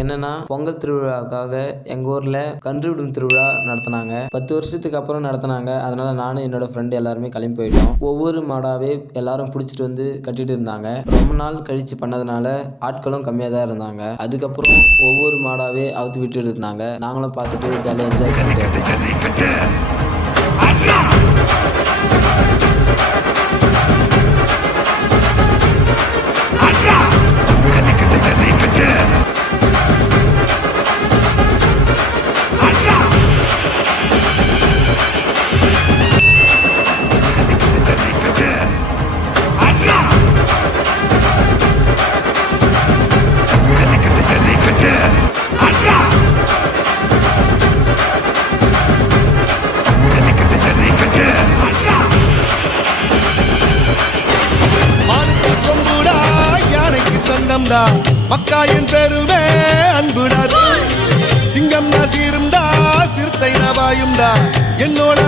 என்னன்னா பொங்கல் திருவிழாக்காக எங்க ஊர்ல கன்றுவிடும் திருவிழா நடத்தினாங்க. 10 வருஷத்துக்கு அப்புறம் நடத்தினாங்க. அதனால நானும் என்னோட ஃப்ரெண்டு எல்லாருமே கிளம்பி போயிட்டோம். ஒவ்வொரு மாடாவே எல்லாரும் பிடிச்சிட்டு வந்து கட்டிட்டு இருந்தாங்க. ரொம்ப நாள் கழிச்சு பண்ணதுனால ஆட்களும் கம்மியாக தான் இருந்தாங்க. அதுக்கப்புறம் ஒவ்வொரு மாடாவே அவுத்து விட்டுட்டு இருந்தாங்க. நாங்களும் பார்த்துட்டு ஜாலியாக என்ஜாய் பண்ணிட்டு மக்காயின் பெருமே அன்புடா சிங்கம் நசீரும்டா சிறுத்தை நபாயும்டா என்னோட